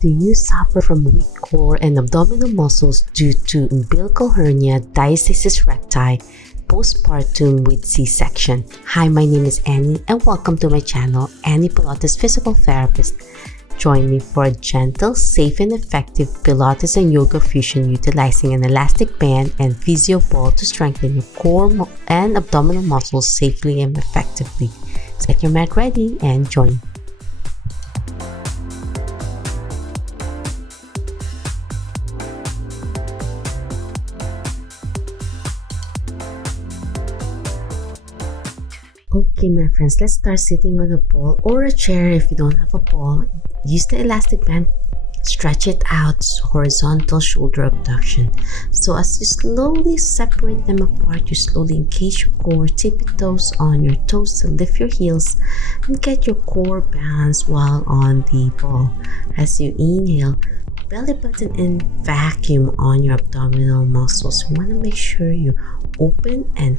Do you suffer from weak core and abdominal muscles due to umbilical hernia, diastasis recti, postpartum with C-section? Hi, my name is Annie and welcome to my channel, Annie Pilates Physical Therapist. Join me for a gentle, safe and effective Pilates and yoga fusion utilizing an elastic band and Physio Ball to strengthen your core and abdominal muscles safely and effectively. So get your mat ready and join. Okay, my friends, let's start sitting on a ball or a chair. If you don't have a ball, use the elastic band, stretch it out, horizontal shoulder abduction. So as you slowly separate them apart, you slowly engage your core, tippy toes on your toes to lift your heels and get your core balance while on the ball. As you inhale, belly button in, vacuum on your abdominal muscles. You want to make sure you open and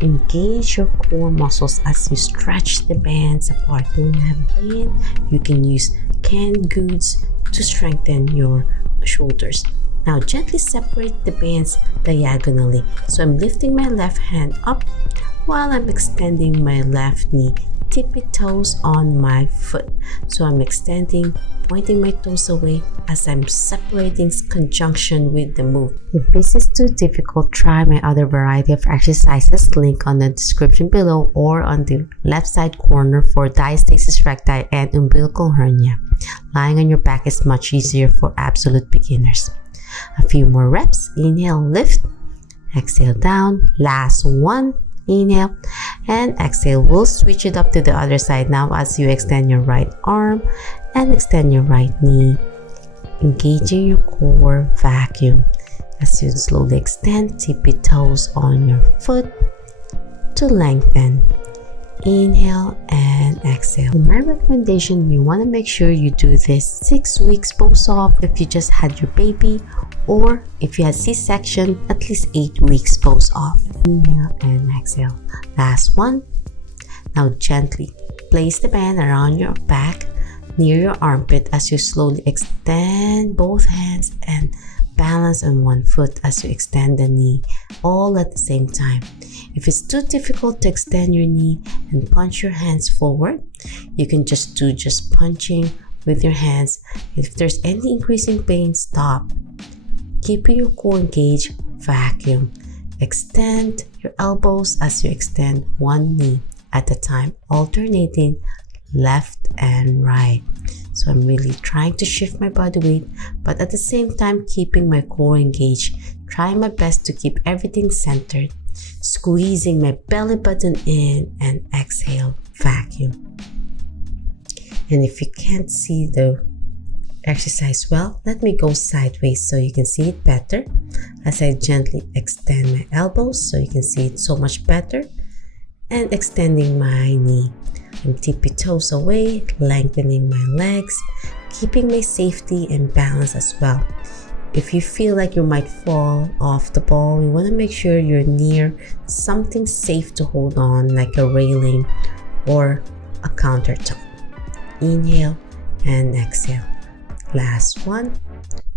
engage your core muscles as you stretch the bands apart. Don't have a band, you can use canned goods to strengthen your shoulders. Now gently separate the bands diagonally. So I'm lifting my left hand up while I'm extending my left knee, tippy toes on my foot. So I'm extending, pointing my toes away as I'm separating conjunction with the move. If this is too difficult, try my other variety of exercises, link on the description below or on the left side corner for diastasis recti and umbilical hernia. Lying on your back is much easier for absolute beginners. A few more reps. Inhale, lift, exhale down, last one. Inhale and exhale. We'll switch it up to the other side now as you extend your right arm and extend your right knee, engaging your core, vacuum. As you slowly extend, tippy toes on your foot to lengthen. Inhale and exhale. In my recommendation, you want to make sure you do this 6 weeks post-op if you just had your baby, or if you had C-section, at least 8 weeks post-op. Inhale and exhale. Last one. Now gently place the band around your back near your armpit as you slowly extend both hands and balance on one foot as you extend the knee, all at the same time. If it's too difficult to extend your knee and punch your hands forward, you can just do punching with your hands. If there's any increasing pain, stop. Keeping your core engaged, vacuum. Extend your elbows as you extend one knee at a time, alternating left and right. So I'm really trying to shift my body weight, but at the same time keeping my core engaged. Trying my best to keep everything centered. Squeezing my belly button in and exhale, vacuum. And if you can't see the exercise well, let me go sideways so you can see it better as I gently extend my elbows so you can see it so much better, and extending my knee. I'm tippy toes away, lengthening my legs, keeping my safety and balance as well. If you feel like you might fall off the ball, you want to make sure you're near something safe to hold on, like a railing or a countertop. Inhale and exhale. Last one.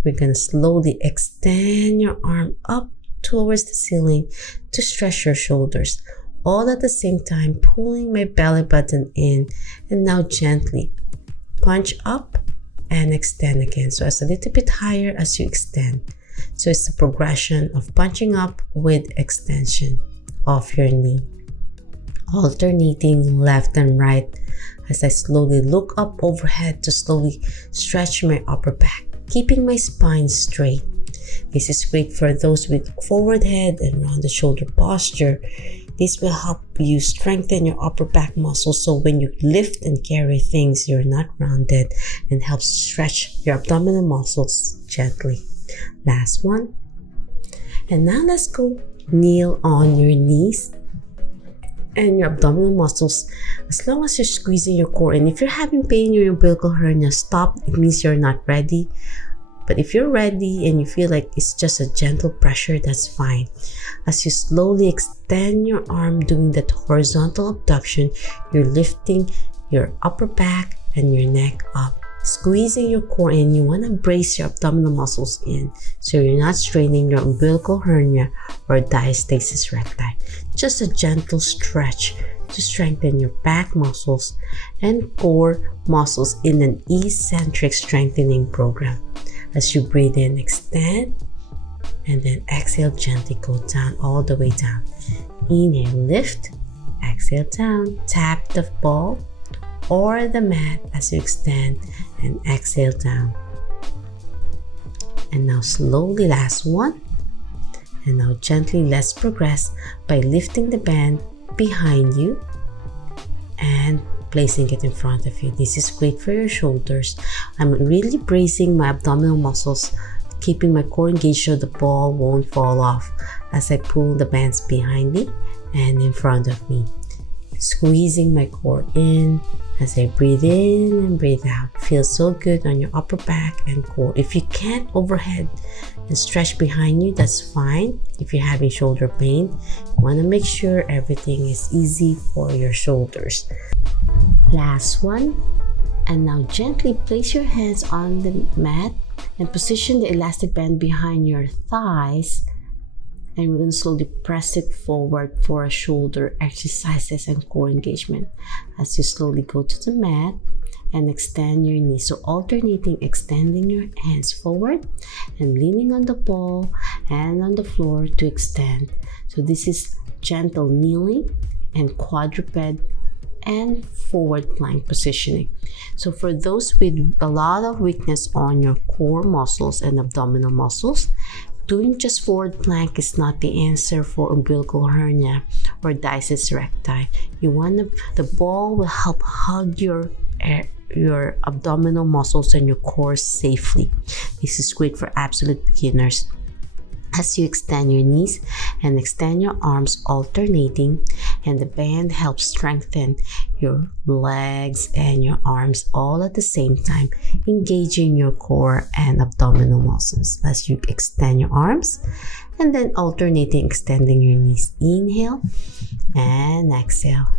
We're going to slowly extend your arm up towards the ceiling to stretch your shoulders, all at the same time pulling my belly button in, and now gently punch up and extend again. So it's a little bit higher as you extend. So it's the progression of punching up with extension of your knee, alternating left and right as I slowly look up overhead to slowly stretch my upper back, keeping my spine straight. This is great for those with forward head and round the shoulder posture. This will help you strengthen your upper back muscles, so when you lift and carry things, you're not rounded, and helps stretch your abdominal muscles gently. Last one. And now let's go kneel on your knees and your abdominal muscles, as long as you're squeezing your core. And if you're having pain in your umbilical hernia, stop. It means you're not ready. But if you're ready and you feel like it's just a gentle pressure, that's fine. As you slowly extend your arm doing that horizontal abduction, you're lifting your upper back and your neck up. Squeezing your core in, you want to brace your abdominal muscles in so you're not straining your umbilical hernia or diastasis recti. Just a gentle stretch to strengthen your back muscles and core muscles in an eccentric strengthening program. As you breathe in, extend, and then exhale, gently go down, all the way down. Inhale, lift, exhale, down. Tap the ball or the mat as you extend and exhale down. And now slowly, last one. And now gently, let's progress by lifting the band behind you and placing it in front of you. This is great for your shoulders. I'm really bracing my abdominal muscles, keeping my core engaged so the ball won't fall off as I pull the bands behind me and in front of me. Squeezing my core in as I breathe in and breathe out. Feels so good on your upper back and core. If you can't overhead and stretch behind you, that's fine. If you're having shoulder pain, you want to make sure everything is easy for your shoulders. Last one. And now gently place your hands on the mat and position the elastic band behind your thighs. And we're going to slowly press it forward for a shoulder exercises and core engagement. As you slowly go to the mat and extend your knees. So alternating, extending your hands forward and leaning on the ball and on the floor to extend. So this is gentle kneeling and quadruped and forward plank positioning. So for those with a lot of weakness on your core muscles and abdominal muscles, doing just forward plank is not the answer for umbilical hernia or diastasis recti. The ball will help hug your abdominal muscles and your core safely. This is great for absolute beginners. As you extend your knees and extend your arms, alternating, and the band helps strengthen your legs and your arms all at the same time, engaging your core and abdominal muscles as you extend your arms and then alternating, extending your knees. Inhale and exhale,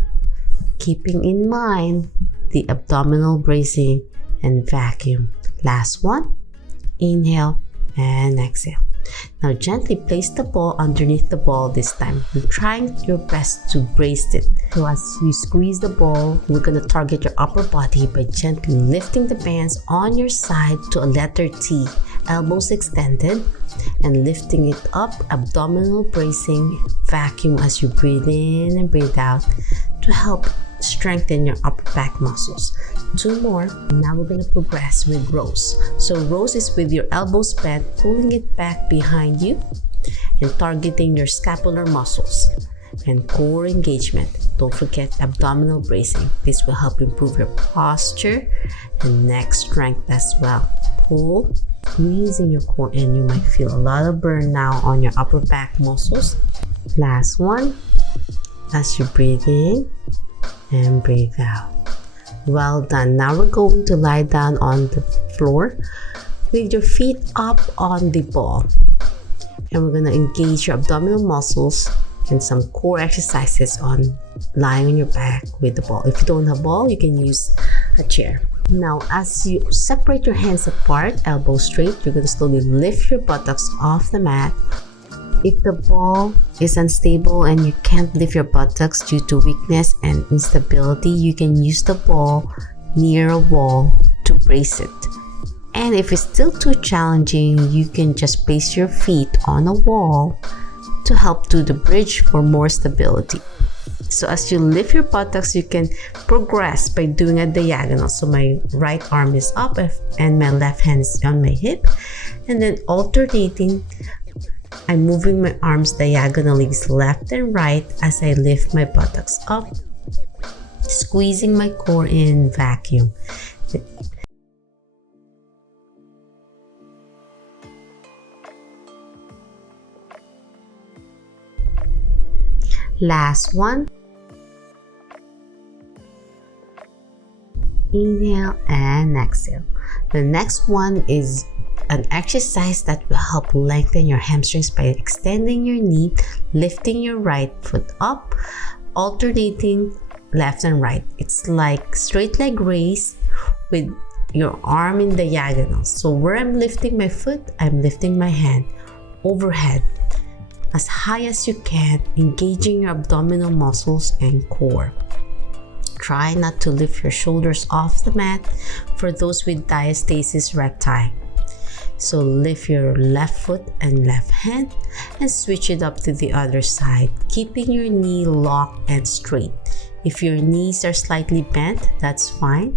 keeping in mind the abdominal bracing and vacuum. Last one. Inhale and exhale. Now gently place the ball underneath the ball this time. You're trying your best to brace it. So as you squeeze the ball, we're going to target your upper body by gently lifting the bands on your side to a letter T, elbows extended, and lifting it up, abdominal bracing, vacuum as you breathe in and breathe out to help strengthen your upper back muscles. Two more. Now we're going to progress with rows. So rows is with your elbows bent, pulling it back behind you and targeting your scapular muscles and core engagement. Don't forget abdominal bracing. This will help improve your posture and neck strength as well. Pull, squeezing your core in. You might feel a lot of burn now on your upper back muscles. Last one. As you breathe in and breathe out. Well done. Now we're going to lie down on the floor with your feet up on the ball. And we're going to engage your abdominal muscles and some core exercises on lying on your back with the ball. If you don't have a ball, you can use a chair. Now, as you separate your hands apart, elbows straight, you're going to slowly lift your buttocks off the mat. If the ball is unstable and you can't lift your buttocks due to weakness and instability, you can use the ball near a wall to brace it. And if it's still too challenging, you can just place your feet on a wall to help do the bridge for more stability. So as you lift your buttocks, you can progress by doing a diagonal. So my right arm is up and my left hand is on my hip. And then alternating, I'm moving my arms diagonally left and right as I lift my buttocks up, squeezing my core in, vacuum. Last one. Inhale and exhale. The next one is an exercise that will help lengthen your hamstrings by extending your knee, lifting your right foot up, alternating left and right. It's like straight leg raise with your arm in diagonal. So where I'm lifting my foot, I'm lifting my hand overhead as high as you can, engaging your abdominal muscles and core. Try not to lift your shoulders off the mat for those with diastasis recti. So lift your left foot and left hand and switch it up to the other side, keeping your knee locked and straight. If your knees are slightly bent, that's fine.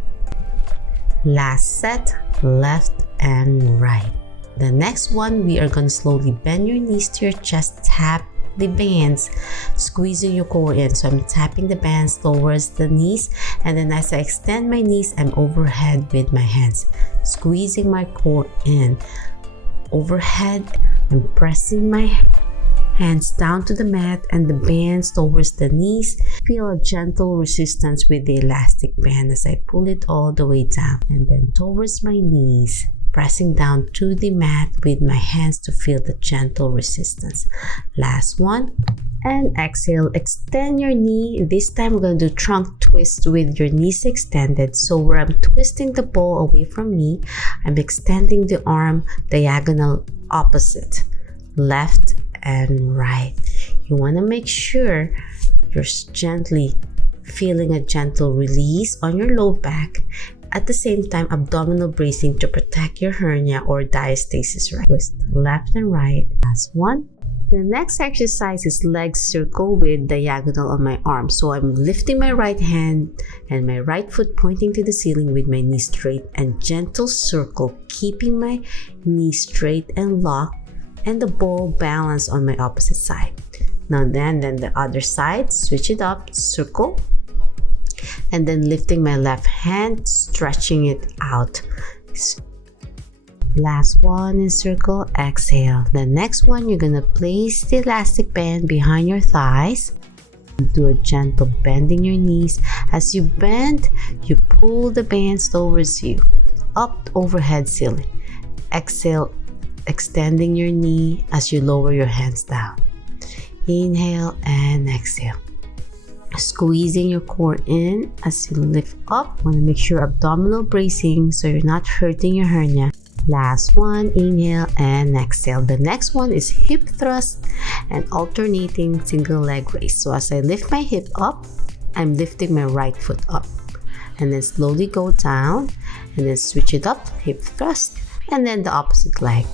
Last set, left and right. The next one, we are going to slowly bend your knees to your chest, tap the bands, squeezing your core in. So I'm tapping the bands towards the knees, and then as I extend my knees, I'm overhead with my hands, squeezing my core in. Overhead, I'm pressing my hands down to the mat and the bands towards the knees. Feel a gentle resistance with the elastic band as I pull it all the way down and then towards my knees, pressing down to the mat with my hands to feel the gentle resistance. Last one. And exhale, extend your knee. This time we're going to do trunk twist with your knees extended. So where I'm twisting the ball away from me, I'm extending the arm diagonal opposite, left and right. You want to make sure you're gently feeling a gentle release on your low back. At the same time, abdominal bracing to protect your hernia or diastasis. Right? Twist left and right. Last one. The next exercise is leg circle with diagonal on my arm. So I'm lifting my right hand and my right foot pointing to the ceiling with my knee straight and gentle circle, keeping my knee straight and locked and the ball balanced on my opposite side. Now then the other side, switch it up, circle, and then lifting my left hand, stretching it out. Last one in circle, exhale. The next one, you're gonna place the elastic band behind your thighs. Do a gentle bend in your knees. As you bend, you pull the bands towards you, up overhead ceiling. Exhale, extending your knee as you lower your hands down. Inhale and exhale. Squeezing your core in as you lift up. Want to make sure abdominal bracing so you're not hurting your hernia. Last one, inhale and exhale. The next one is hip thrust and alternating single leg raise. So as I lift my hip up, I'm lifting my right foot up and then slowly go down and then switch it up, hip thrust, and then the opposite leg.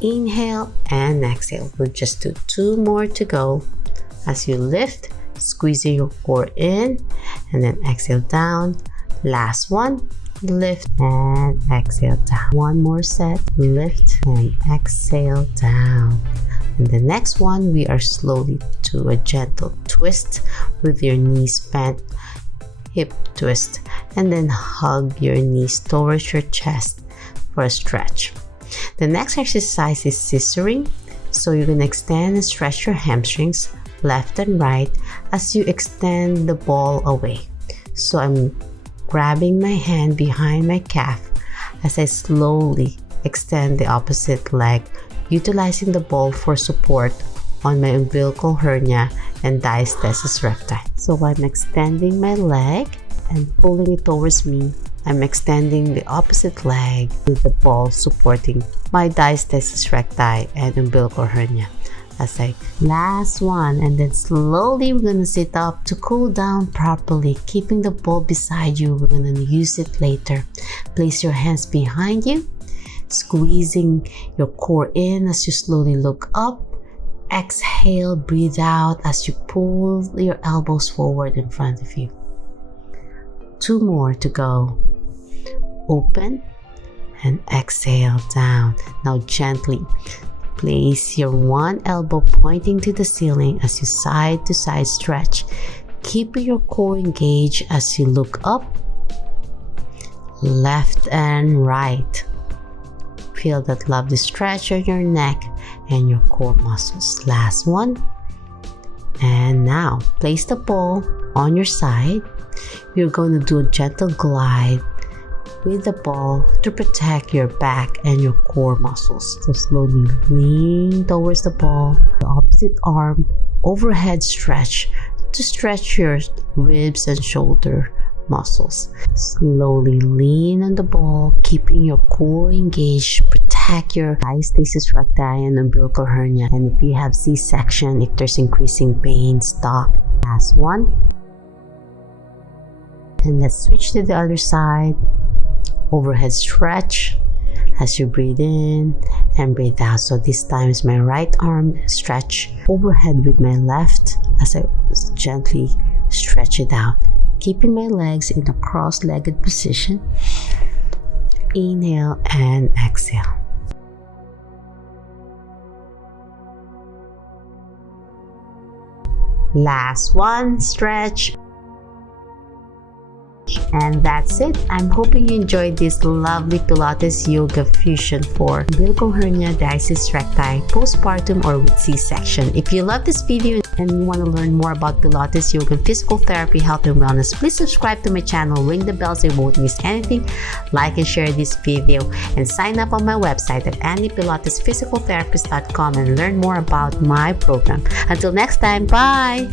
Inhale and exhale. We'll just do 2 more to go. As you lift, squeezing your core in and then exhale down. Last one, lift and exhale down. One more set, lift and exhale down. And the next one, we are slowly do a gentle twist with your knees bent, hip twist, and then hug your knees towards your chest for a stretch. The next exercise is scissoring. So you're going to extend and stretch your hamstrings left and right as you extend the ball away. So I'm grabbing my hand behind my calf as I slowly extend the opposite leg, utilizing the ball for support on my umbilical hernia and diastasis recti. So I'm extending my leg and pulling it towards me. I'm extending the opposite leg with the ball supporting my diastasis recti and umbilical hernia. As I last one, and then slowly we're gonna sit up to cool down properly, keeping the ball beside you. We're gonna use it later. Place your hands behind you, squeezing your core in as you slowly look up. Exhale, breathe out as you pull your elbows forward in front of you. 2 more to go. Open and exhale down. Now gently place your one elbow pointing to the ceiling as you side to side stretch, keeping your core engaged as you look up, left and right. Feel that lovely stretch on your neck and your core muscles. Last one. And now place the ball on your side. You're going to do a gentle glide with the ball to protect your back and your core muscles. So slowly lean towards the ball, the opposite arm, overhead stretch to stretch your ribs and shoulder muscles. Slowly lean on the ball, keeping your core engaged. Protect your diastasis recti and umbilical hernia. And if you have C-section, if there's increasing pain, stop. Last one. And let's switch to the other side. Overhead stretch as you breathe in and breathe out. So this time is my right arm stretch overhead with my left as I gently stretch it out, keeping my legs in a cross-legged position. Inhale and exhale. Last one, stretch. And that's it. I'm hoping you enjoyed this lovely Pilates yoga fusion for umbilical hernia, diastasis recti, postpartum, or with C-section. If you love this video and you want to learn more about Pilates yoga and physical therapy, health and wellness, please subscribe to my channel, ring the bell so you won't miss anything, like and share this video, and sign up on my website at anniepilatesphysicaltherapist.com and learn more about my program. Until next time, bye!